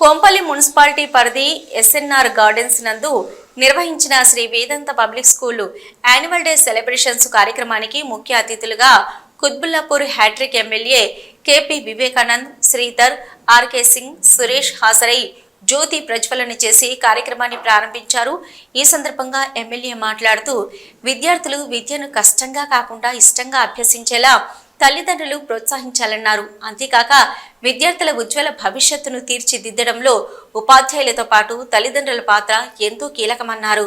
Kompally municipality పరిధి SNR gardens నందు నిర్వహించిన Shri Vedanta public school annual day celebrations కార్యక్రమానికి ముఖ్య అతిథులుగా Quthbullapur hattrick MLA KP Vivekanand Sridhar RK Singh Suresh హాజరై జ్యోతి ప్రజ్వలన చేసి కార్యక్రమాన్ని ప్రారంభించారు. ఈ సందర్భంగా ఎమ్మెల్యే మాట్లాడుతూ విద్యార్థులు విద్యను కష్టంగా కాకుండా ఇష్టంగా అభ్యసించేలా తల్లిదండ్రులు ప్రోత్సహించాలన్నారు. అంతేకాక విద్యార్థుల ఉజ్వల భవిష్యత్తును తీర్చిదిద్దడంలో ఉపాధ్యాయులతో పాటు తల్లిదండ్రుల పాత్ర ఎంతో కీలకమన్నారు.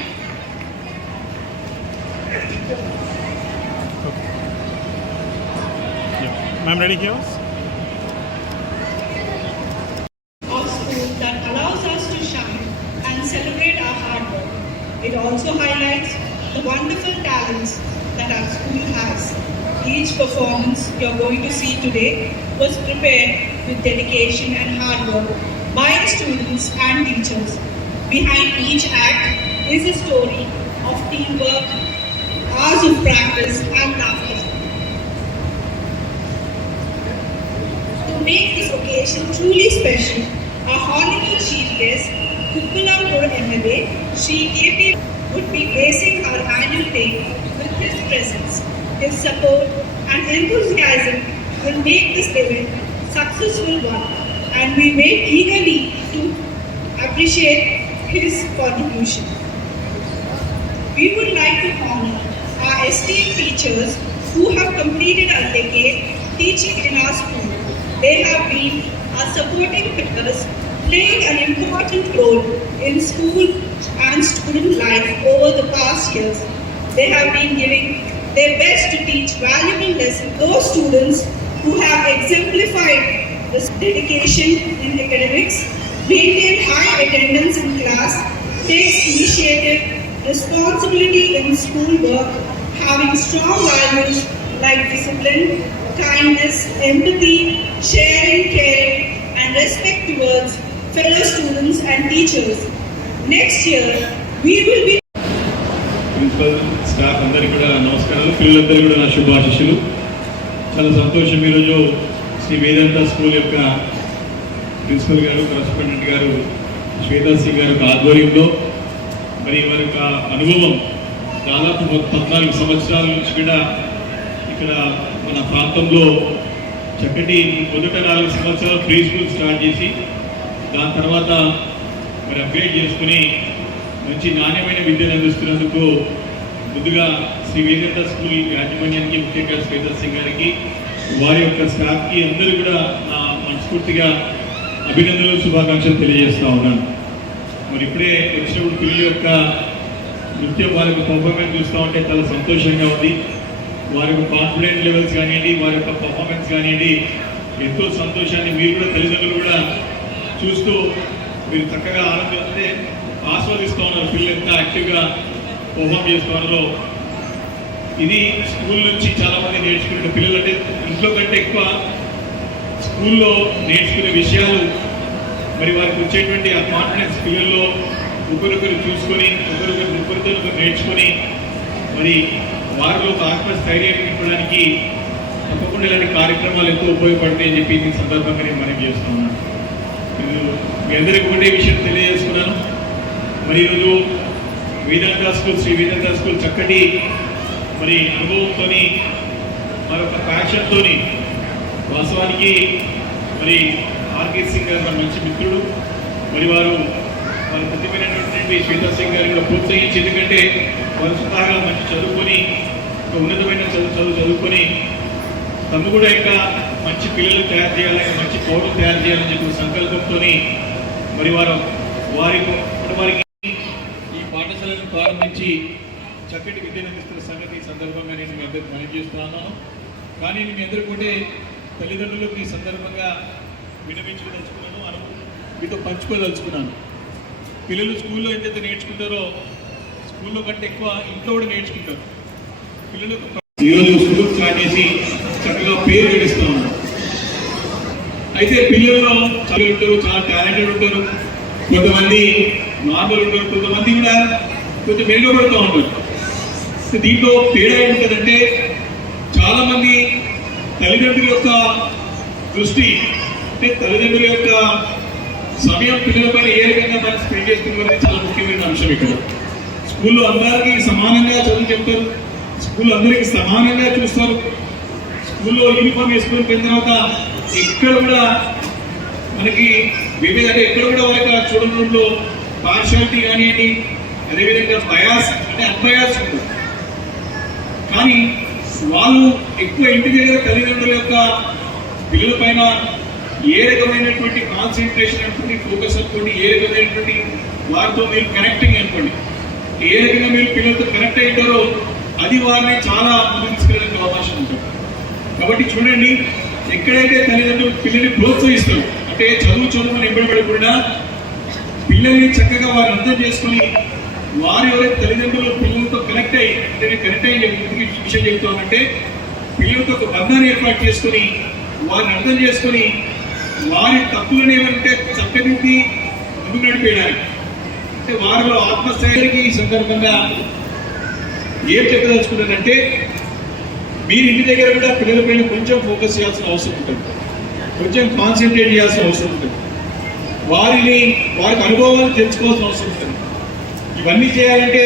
Ma'am, ready here? of school that allows us to shine and celebrate our hard work. It also highlights the wonderful talents that our school has. Each performance you're going to see today was prepared with dedication and hard work by students and teachers. Behind each act is a story of teamwork, hours of practice, and laughter. To make this occasion truly special, our Honorable Chief Guest, Kuppalampur MLA, Shri KP would be gracing our annual day with his presence. His support and enthusiasm will make this event a successful one and we wait eagerly to appreciate his contribution. We would like to honor our esteemed teachers who have completed a decade teaching in our school. They have been our supporting pillars, playing an important role in school and student life over the past years. They have been giving their best to teach valuable lessons. Those students who have exemplified this dedication in academics, maintain high attendance in class, takes initiative, responsibility in schoolwork, having strong values like discipline, kindness, empathy, sharing, caring, and respect towards fellow students and teachers. Next year, we will be principal staff అందరికీ కూడా నమస్కారాలు పిల్లలందరికీ కూడా నా శుభాశిష్యులు చాలా సంతోషం ఈరోజు Shri Vedanta school యొక్క ప్రిన్సిపల్ గారు కరస్పాండెంట్ గారు శ్వేతా సింగ్ గారి యొక్క ఆధ్వర్యంలో మరి వారి యొక్క అనుభవం దాదాపు పద్నాలుగు సంవత్సరాల నుంచి కూడా ఇక్కడ మన ప్రాంతంలో చక్కటి మొదట నాలుగు సంవత్సరాలు ప్రీ స్కూల్ స్టార్ట్ చేసి దాని తర్వాత మరి అప్గ్రేడ్ చేసుకుని మంచి నాణ్యమైన విద్యను అందిస్తున్నందుకు ముందుగా శ్రీ వేదాంత స్కూల్ యాజమాన్యానికి ముఖ్యంగా శ్వేతా సింగ్ గారికి వారి యొక్క స్టాఫ్కి అందరూ కూడా నా మనస్ఫూర్తిగా అభినందనలు శుభాకాంక్షలు తెలియజేస్తూ ఉన్నాను. మరి ఇప్పుడే వచ్చినప్పుడు పిల్లల యొక్క నృత్యం వారి యొక్క పర్ఫార్మెన్స్ చూస్తూ ఉంటే చాలా సంతోషంగా ఉంది. వారి యొక్క కాన్ఫిడెంట్ లెవెల్స్ కానివ్వండి వారి యొక్క పర్ఫార్మెన్స్ కానివ్వండి ఎంతో సంతోషాన్ని మీరు కూడా తల్లిదండ్రులు కూడా చూస్తూ మీరు చక్కగా ఆనందం ఆస్వాదిస్తూ ఉన్నారు. పిల్లలు ఎంత యాక్టివ్గా పర్ఫామ్ చేస్తున్నారు. ఇది స్కూల్ నుంచి చాలా మంది నేర్చుకునే పిల్లలు అంటే ఇంట్లో కంటే ఎక్కువ స్కూల్లో నేర్చుకునే విషయాలు మరి వారికి వచ్చేటువంటి ఆ కాన్ఫిడెన్స్ పిల్లల్లో ఒకరొకరు చూసుకొని ఒకరొకరు ఒకరితో ఒకరు నేర్చుకొని మరి వారిలో ఒక ఆత్మస్థైర్యం నింపడానికి తప్పకుండా ఇలాంటి కార్యక్రమాలు ఎంతో ఉపయోగపడతాయని చెప్పి ఈ సందర్భంగా నేను మనం చేస్తున్నాను మీ అందరికీ ఒకటే విషయం తెలియజేస్తున్నాను. మరి ఈరోజు వేదాంత స్కూల్ శ్రీ వేదాంత స్కూల్ చక్కటి మరి అనుభవంతో మరొక ప్యాషన్తో వాస్తవానికి మరి ఆర్కే సింగ్ గారు నా మంచి మిత్రుడు. మరి వారు వారి ప్రతిమైనటువంటి శ్వేతా సింగ్ గారిని కూడా ప్రోత్సహించి ఎందుకంటే వారు స్వతహాగా మంచి చదువుకొని ఉన్నతమైన చదువు చదువుకొని తమ కూడా ఇంకా మంచి పిల్లలు తయారు చేయాలని మంచి పౌరులు తయారు చేయాలని చెప్పి సంకల్పంతో మరి వారు వారి వారికి ఈ పాఠశాలను ప్రారంభించి చక్కటి విద్యనందిస్తున్న సంగతి ఈ సందర్భంగా నేను మీ అందరికి మనం చేస్తున్నాను కానీ నేను మీ అందరూ కూడా తల్లిదండ్రులకు ఈ సందర్భంగా వినపించుకోదలుచుకున్నాను అను మీతో పంచుకోదలుచుకున్నాను. పిల్లలు స్కూల్లో ఎంతైతే నేర్చుకుంటారో స్కూల్లో కంటే ఎక్కువ ఇంట్లో కూడా నేర్చుకుంటారు. ఈరోజు స్కూల్ స్టార్ట్ చేసి చక్కగా పేరు గడిస్తూ ఉన్నారు అయితే పిల్లల్లో చదువు ఉంటారు చాలా టాలెంటెడ్ ఉంటారు. కొంతమంది నార్మల్ ఉంటారు కొంతమంది కూడా కొంచెం మెరుగుపడుతూ ఉంటారు. దీంట్లో తేడా ఏముంటుందంటే చాలామంది తల్లిదండ్రుల యొక్క దృష్టి అంటే తల్లిదండ్రుల యొక్క సమయం పిల్లలపైన ఏ రకంగా మనం స్పెండ్ చేస్తున్నది చాలా ముఖ్యమైన అంశం ఇక్కడ. స్కూల్లో అందరికీ సమానంగా చదువు చెప్తారు. స్కూల్ అందరికీ సమానంగా చూస్తారు. స్కూల్లో యూనిఫామ్ వేసుకుని పోయిన తర్వాత ఎక్కడ కూడా మనకి వివిధ అంటే ఎక్కడ కూడా వాళ్ళకి ఆ చూడడంలో పార్షాలిటీ కానివ్వండి అదేవిధంగా బయాస్ అంటే అన్బయాస్ ఉంటుంది. కానీ వాళ్ళు ఎక్కువ ఇంటి దగ్గర తల్లిదండ్రుల యొక్క పిల్లల పైన ఏ రకమైనటువంటి కాన్సన్ట్రేషన్ అనుకోండి ఫోకస్ అనుకోండి ఏ రకమైనటువంటి వారితో మీరు కనెక్టింగ్ అనుకోండి ఏ రకంగా మీరు పిల్లలతో కనెక్ట్ అయ్యారో అది వారిని చాలా ముందుకు తీసుకెళ్ళడానికి అవకాశం ఉంటుంది. కాబట్టి చూడండి ఎక్కడైతే తల్లిదండ్రులు పిల్లల్ని ప్రోత్సహిస్తారు అంటే చదువు చదువుని ఎంబడబడకుండా పిల్లల్ని చక్కగా వారు అర్థం చేసుకొని వారి ఎవరైతే తల్లిదండ్రులు పిల్లలతో కనెక్ట్ అయ్యి అంటే కనెక్ట్ అయ్యి విషయం చెప్తామంటే పిల్లలతో ఒక బంధాన్ని ఏర్పాటు చేసుకొని వారిని అర్థం చేసుకొని వారి తప్పులను ఏమంటే చక్కదిద్ది ముందు నడిపేయడానికి అంటే వారిలో ఆత్మస్థైర్యానికి ఈ సందర్భంగా ఏం చెప్పదలుచుకున్నానంటే మీరు ఇంటి దగ్గర కూడా పిల్లలపైన కొంచెం ఫోకస్ చేయాల్సిన అవసరం ఉంటుంది. కొంచెం కాన్సన్ట్రేట్ చేయాల్సిన అవసరం ఉంటుంది. వారిని వారికి అనుభవాలు తెలుసుకోవాల్సిన అవసరం ఉంటుంది. ఇవన్నీ చేయాలంటే